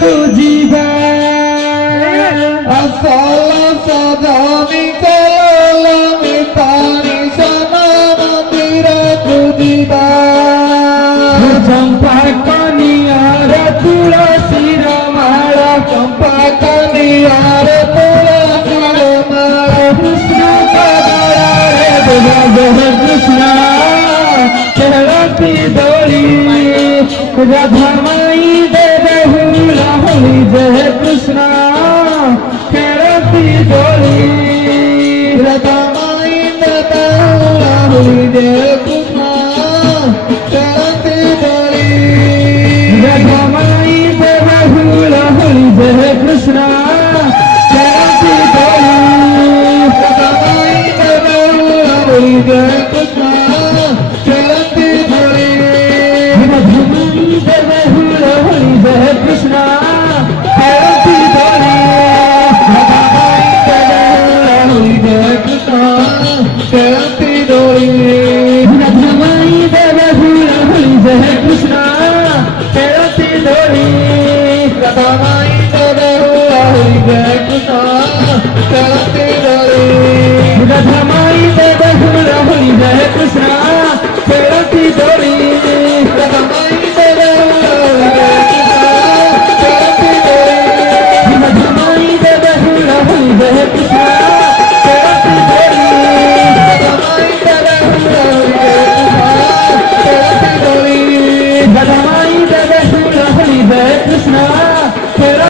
খুঁজিবা আসল সদামি কলমি তানি সনা মন্দির খুঁজিবা চম্পা কনিয়ার তুলসীর মালা চম্পা কানিয়ার তুলসীর মালা কৃষ্ণ পদরে জয় কৃষ্ণ খেলতি দোলি রাধা মাই দেবে হুলা হলি জয় কৃষ্ণ খেলতি দোলি রতমাই নতলা হরি জয় কৃষ্ণ চলতি দলি রাধা মাই দেবে হুলা হলি জয় কৃষ্ণ খেলতি দোলি রতমাই নতলা হরি জয় কৃষ্ণ চলতি দলি जय कृष्ण खेलती दोली रतमाई नतला हरि जय कृष्ण चलति दली रमाई देव भूल होली जय कृष्ण खेलती दोली रतमाई नतला हरि जय कृष्ण चलति दली रमाई देव भूल होली जय कृष्ण खेलती दोली